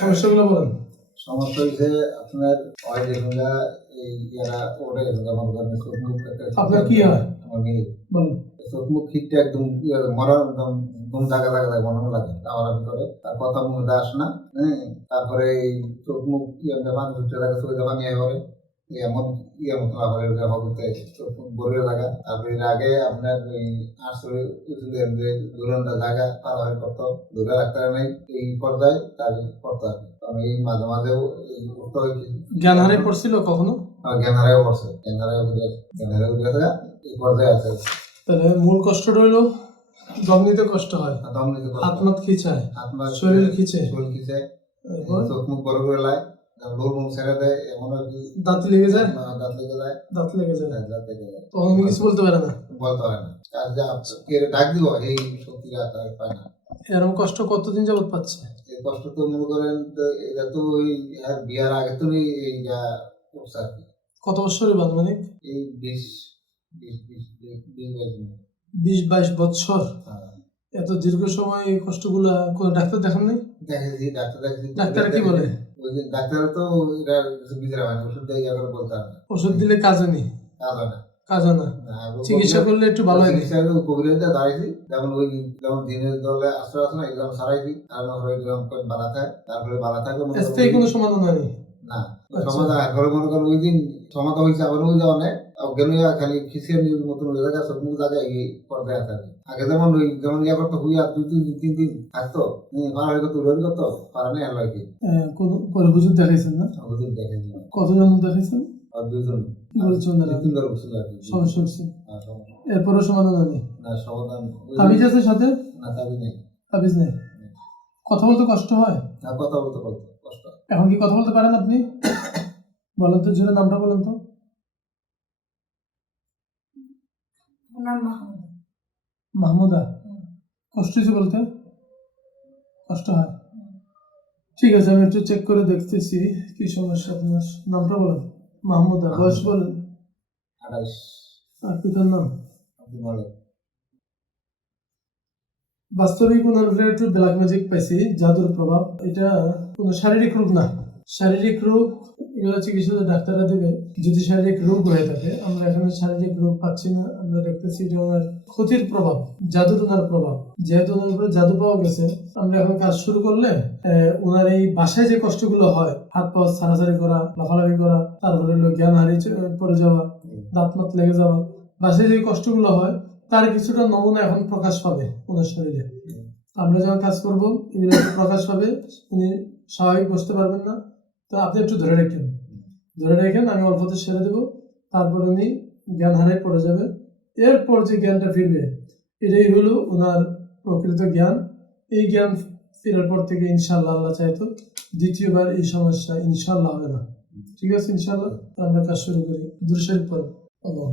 সমস্যাগুলো বলেন। সমস্যা হচ্ছে আপনার অয়েল এই যারা ওটা গেছিল আমার ঘরে চোখ মুখ আপনার কি হয়? আমার মেয়ে। বলুন। চোখ মুখ ঠিকটা একদম ইয়ে মরা একদম ঘুম থাকা থাকা থাকে মনে লাগে করে তার কথা মুখে আসে না। হ্যাঁ তারপরে এই চোখ মুখ ইয়ে পানি উঠতে থাকে চোখে আয় ব্যবহার করতে লাগা তারপরে এর আগে আপনার এই যে জায়গা করতো দূরে রাখতে নেই এই পর্যায়ে করতে হবে কারণ এই মাঝে মাঝেও এই উঠতে হয় জ্ঞান পড়ছিল কখনো? জ্ঞান পড়ছে জ্ঞান উঠে জ্ঞান উঠে থাকা এই পর্যায়ে আছে। তাহলে মূল কষ্টটা হইল দম নিতে কষ্ট হয়। দম নিতে কষ্ট। হাত মাত খিচায় হাত শরীর খিচে শরীর খিচে চোখ মুখ বড় করে লাই লোর মুখ ছেড়ে দেয় এমন আর কি? দাঁত লেগে যায়? দাঁত লেগে যায়। দাঁত লেগে যায়? দাঁত লেগে যায়। তখন কিছু বলতে পারে না? বলতে হয় না। আর যা এর ডাক দিব এই শক্তিটা তার পায় না। এরকম কষ্ট কতদিন যাবত পাচ্ছে? এই কষ্ট তো মনে করেন তো এটা তো ওই আর বিয়ার আগে তো এই যা উঠছে আর কি। কত বছরের বান্ধবানিক এই বিশ বিশ বাইশ বছর হ্যাঁ। এত দীর্ঘ সময় এই কষ্টগুলা কোনো ডাক্তার দেখান নাই দেখেছি ডাক্তার দেখেছি ডাক্তার কি বলে? ওই যে ডাক্তার তো এটা কিছু হয় না ওষুধ দিয়ে করে বলতে ওষুধ দিলে কাজও নেই। কাজ না কাজে না না, আর ও চিকিৎসা করলে একটু ভালো হয়। চিকিৎসা করে কবিরাজে দাঁড়াইছি যেমন ওই যেমন দিনের দলে আশ্রয় আছে না এগুলো সারাইছি তারপরে এগুলো বালা থাকে তারপরে বালা মনে কোনো সমাধান হয়নি। না আচ্ছা। সমাধান একবারে মনে করেন ওই দিন সমাধান হয়েছে আবার ওই যাওয়া নেই খালি নিয়ে মতন জায়গায় সব জায়গায় এই কি। আগে যেমন ওই যেমন ইয়া করতো হুইয়া দুই তিন দিন তিন দিন থাকতো হম পাড়ানি করতো করতো পাড়ানি আর কি। পরে হুজুর দেখাইছেন না? হুজুর দেখেছি কতজন দেখাইছেন? আর দুজন সমস্যা হচ্ছে। আর এরপরও সমাধান হয়নি? না সমাধান তাবিজ আছে সাথে? না তাবি নেই। তাবিজ নেই? কথা বলতে কষ্ট হয়? না কথা বলতে কষ্ট এখন কি কথা বলতে পারেন আপনি? বলেন তো জোরে নামটা বলেন তো। নাম মাহমুদ। মাহমুদা? কষ্ট হয়েছে বলতে? কষ্ট হয়? ঠিক আছে আমি একটু চেক করে দেখতেছি কি সমস্যা আপনার? নামটা বলেন। মাহমুদা বয়স বলেন। আঠাইশ আর পিতার নাম? আপনি বলেন বাস্তবিক ওনার একটু ব্ল্যাক ম্যাজিক পাইছি জাদুর প্রভাব। এটা কোনো শারীরিক রোগ না। শারীরিক রোগ, এগুলো চিকিৎসা ডাক্তাররা দেবে যদি শারীরিক রোগ হয়ে থাকে, আমরা এখানে শারীরিক রোগ পাচ্ছি না, আমরা দেখতেছি এটা ওনার ক্ষতির প্রভাব, জাদুর ওনার প্রভাব। যেহেতু ওনার উপরে জাদু পাওয়া গেছে, আমরা এখন কাজ শুরু করলে ওনার এই বাসায় যে কষ্টগুলো হয়, হাত পা ছাড়াছাড়ি করা, লাফালাফি করা, তারপরে জ্ঞান হারিয়ে পড়ে যাওয়া, দাঁত মাত লেগে যাওয়া, বাসায় যে কষ্টগুলো হয়, তার কিছুটা নমুনা এখন প্রকাশ পাবে ওনার শরীরে। আমরা যখন কাজ করব, এগুলো প্রকাশ পাবে, উনি স্বাভাবিক বসতে পারবেন না তো আপনি একটু ধরে রাখেন ধরে রাখেন আমি অল্পতে সেরে দেবো তারপর উনি জ্ঞান হারায় পড়ে যাবে এরপর যে জ্ঞানটা ফিরবে এটাই হলো ওনার প্রকৃত জ্ঞান এই জ্ঞান ফেরার পর থেকে ইনশাল্লাহ আল্লাহ চাইতো দ্বিতীয়বার এই সমস্যা ইনশাল্লাহ হবে না ঠিক আছে ইনশাল্লাহ তো আমরা কাজ শুরু করি দুরশারিক পর আল্লাহ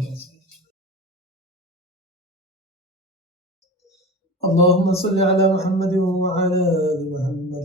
اللهم صل على محمد وعلى آل محمد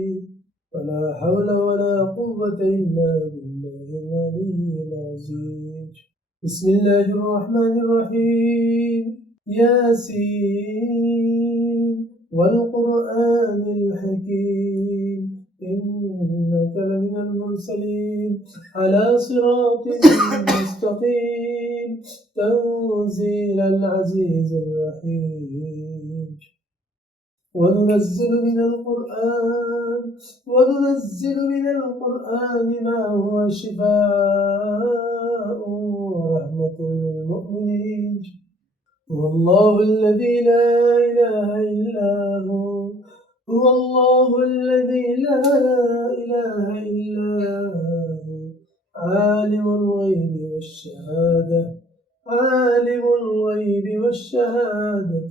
ولا حول ولا قوة إلا بالله العلي العظيم. بسم الله الرحمن الرحيم. ياسين. والقرآن الحكيم. إنك لمن المرسلين. على صراط مستقيم. تنزيل العزيز الرحيم. وننزل من القرآن وننزل من القرآن ما هو شفاء ورحمة للمؤمنين. هو الله الذي لا إله إلا هو هو الله الذي لا إله إلا هو عالم الغيب والشهادة عالم الغيب والشهادة.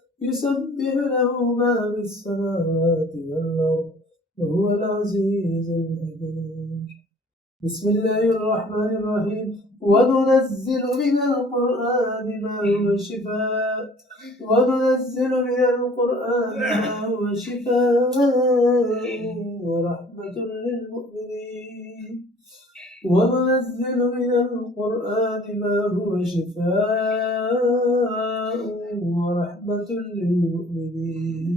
يسبح له ما في السماوات والأرض وهو العزيز الحكيم. بسم الله الرحمن الرحيم. وننزل من القرآن ما هو شفاء. وننزل من القرآن ما هو شفاء. ورحمة للمؤمنين. وننزل من القرآن ما هو شفاء. ورحمة للمؤمنين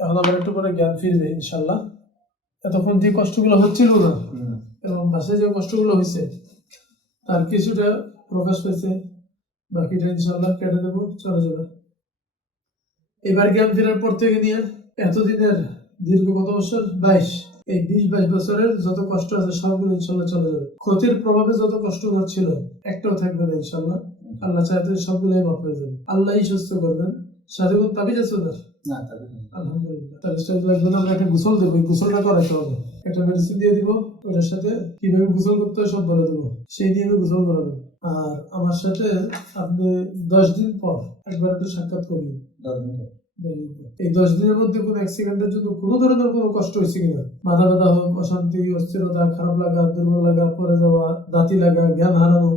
এখন আমার একটু পরে জ্ঞান ফিরবে ইনশাল্লাহ এতক্ষণ যে কষ্টগুলো হচ্ছিল না এবং বাসে যে কষ্টগুলো হয়েছে, তার কিছুটা প্রকাশ পেয়েছে। বাকিটা ইনশাল্লাহ কেটে দেবো, চলে যাবে। এবার জ্ঞান ফেরার পর থেকে নিয়ে এতদিনের দীর্ঘ কত বছর? বাইশ। এই বিশ, বাইশ বছরের যত কষ্ট আছে, সবগুলো ইনশাল্লাহ চলে যাবে। ক্ষতির প্রভাবে যত কষ্ট ছিল, একটাও থাকবে না ইনশাল্লাহ আল্লাহ চাইতে সবগুলোই মাফ হয়ে যাবে। আল্লাহই সুস্থ করবেন। সাথে তাবিজ আছে না আলহামদুলিল্লাহ তাহলে লাগবে না আমরা একটা গোসল দেবো গোসলটা করাইতে হবে। একটা মেডিসিন দিয়ে দিব ওটার সাথে কীভাবে গোসল করতে হয় সব বলে দেবো। সেই দিয়ে গোসল করাবেন আর আমার সাথে আপনি দশ দিন পর একবার একটু সাক্ষাৎ করবেন। এই দশ দিনের মধ্যে কোনো অ্যাক্সিডেন্টের জন্য কোনো ধরনের কোনো কষ্ট হয়েছে কিনা? মাথা ব্যথা হোক অশান্তি অস্থিরতা খারাপ লাগা দুর্বল লাগা পরে যাওয়া দাঁতি লাগা জ্ঞান হারানো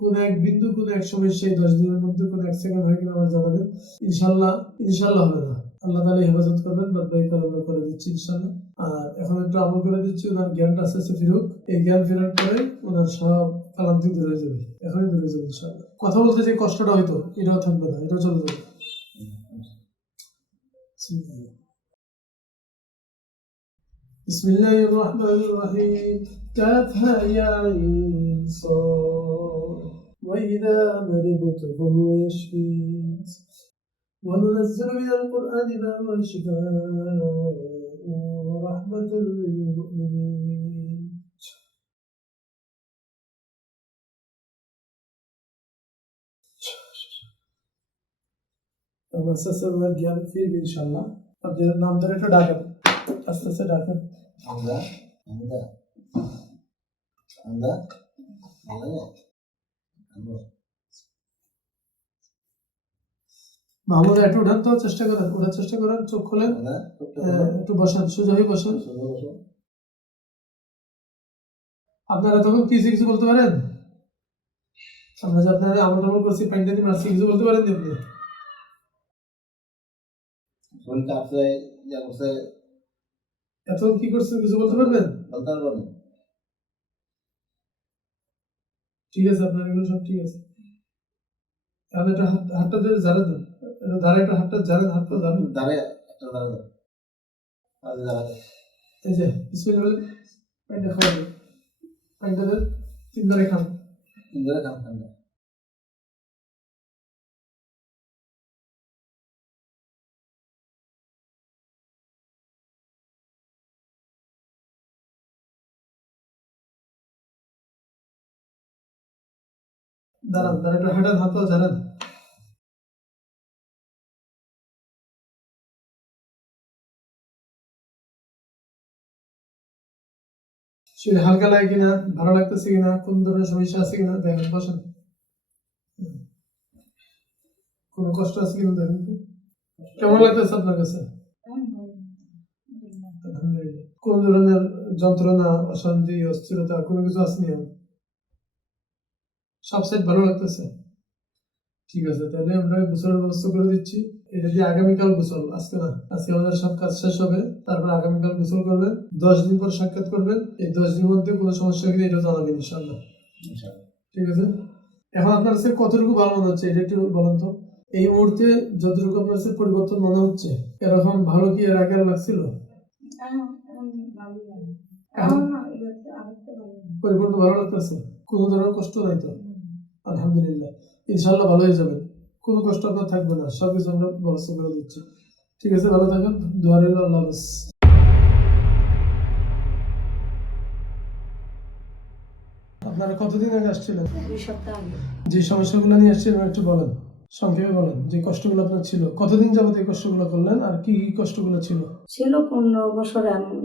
কোন এক বিন্দু কোন এক সময় সেই দশ দিনের মধ্যে কোন এক সেকেন্ড হয় কিনা আমার জানাবেন ইনশাল্লাহ ইনশাল্লাহ হবে না আল্লাহ তালা হেফাজত করবেন বাদ বাকি কাজ আমরা করে দিচ্ছি ইনশাল্লাহ আর এখন একটু আমল করে দিচ্ছি ওনার জ্ঞানটা আস্তে আস্তে ফিরুক এই জ্ঞান ফেরার পরে ওনার সব কালান্তি দূরে হয়ে যাবে এখনই দূরে যাবে ইনশাল্লাহ কথা বলতে যে কষ্টটা হইতো এটাও থাকবে না এটাও চলে যাবে بسم الله بسم الله الرحمن الرحيم كافها يا عين صاد وإذا مرضت فهو يشفين وننزل من القرآن ما هو شفاء ورحمة للمؤمنين আমার আস্তে আস্তে ওনার জ্ঞান ফিরবে ইনশাল্লাহ আপনাদের নাম ধরে একটু ডাকেন আস্তে আস্তে ডাকেন আমরা আমরা আমরা ভালো আমরা মাহমুদ একটু উঠান তো চেষ্টা করেন ওঠার চেষ্টা করেন চোখ খোলেন। করতে আহ, একটু বসান সোজা হয়ে বসান। আপনারা তখন কিছু কিছু বলতে পারেন? আমরা যে আপনারা আমল টামল করছি প্যান্টানি মারছি কিছু বলতে পারেন আপনি এত কি করছেন কিছু বলতে পারবেন? বলতে পারব না। ঠিক আছে আপনার এগুলো সব ঠিক আছে। তাহলে একটা হাতটা ধরে ঝাড়ে দেন। এটা ধারে একটা হাতটা ঝাড়েন হাতটা ঝাড়েন ধারে একটা আর দাঁড়া এই যে বিসমিল্লাহ বলে পাইটা খাওয়া দেন প্যান্টটা দেন তিন ধারে খান দাঁড়ান দাঁড়ান একটু হাতটা ঝাড়েন শরীর হালকা লাগে কিনা, ভালো লাগতেছে কিনা, কোন ধরনের সমস্যা আছে কিনা, দেখেন, বসেন। কোনো কষ্ট আছে কিনা, দেখেন তো কেমন লাগতেছে আপনার কাছে কোন ধরনের যন্ত্রণা, অশান্তি, অস্থিরতা, কোনো কিছু আসেনি এখন? সব সেট ভালো লাগতেছে ঠিক আছে তাহলে আমরা গোসলের ব্যবস্থা করে দিচ্ছি এটা দিয়ে আগামীকাল গোসল আজকে না আজকে আমাদের সব কাজ শেষ হবে তারপর আগামীকাল গোসল করবেন দশ দিন পর সাক্ষাৎ করবেন এই দশ দিন মধ্যে কোনো সমস্যা হলে এটা জানাবেন ইনশাল্লাহ ঠিক আছে এখন আপনার কাছে কতটুকু ভালো মনে হচ্ছে এটা একটু বলেন তো এই মুহূর্তে যতটুকু আপনার কাছে পরিবর্তন মনে হচ্ছে এরকম ভালো কি এর আগে আর লাগছিল পরিবর্তন ভালো লাগতেছে কোনো ধরনের কষ্ট নাই তো আলহামদুলিল্লাহ। ইনশাল্লাহ ভালো হয়ে যাবে। কোনো কষ্ট আপনার থাকবে না। সব কিছু আমরা ব্যবস্থা করে দিচ্ছি। ঠিক আছে ভালো থাকেন। দোয়া রইল আল্লাহ হাফেজ। আপনারা কতদিন আগে আসছিলেন? যে সমস্যাগুলো নিয়ে আসছিলেন একটু বলেন। সংক্ষেপে বলেন যে কষ্টগুলো আপনার ছিল। কতদিন যাবত এই কষ্টগুলো করলেন আর কি কি কষ্টগুলো ছিল? ছিল পনেরো বছর এমন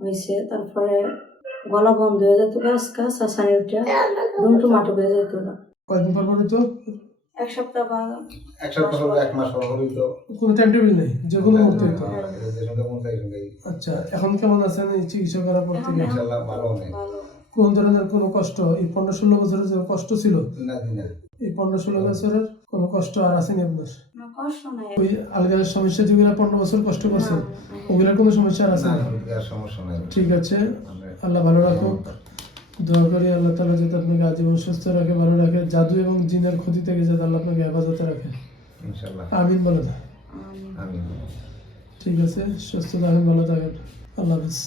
হয়েছে। তারপরে গলা বন্ধ হয়ে যেত। গাছ গাছ হয়ে যেত না কয়েকদিন পর পরই তো? এক সপ্তাহ বা এক সপ্তাহ হলো এক মাস হলোই তো। কোনো টাইম টেবিল নেই যে কোনো মুহূর্তে হইতো। যে সঙ্গে মন চাই সঙ্গে আচ্ছা এখন কেমন আছেন এই চিকিৎসা করার পর থেকে? ইনশাল্লাহ ভালো অনেক। কোন ধরনের কোনো কষ্ট? এই পনেরো ষোলো বছরের যে কষ্ট ছিল? না না। এই পনেরো ষোলো বছরের কোনো কষ্ট আর আসেনি আপনার? না কষ্ট নাই। ওই আলগারের সমস্যা যেগুলো পনেরো বছর কষ্ট করছেন ওগুলোর কোনো সমস্যা আর না আসেনি সমস্যা নাই। ঠিক আছে আল্লাহ ভালো রাখুক। দোয়া করি আল্লাহ তালা যাতে আপনাকে আজীবন সুস্থ রাখে ভালো রাখে জাদু এবং জিনের ক্ষতি থেকে যাতে আল্লাহ আপনাকে হেফাজতে রাখে। আমিন বলে ঠিক আছে সুস্থ থাকেন ভালো থাকেন। আল্লাহ হাফিজ।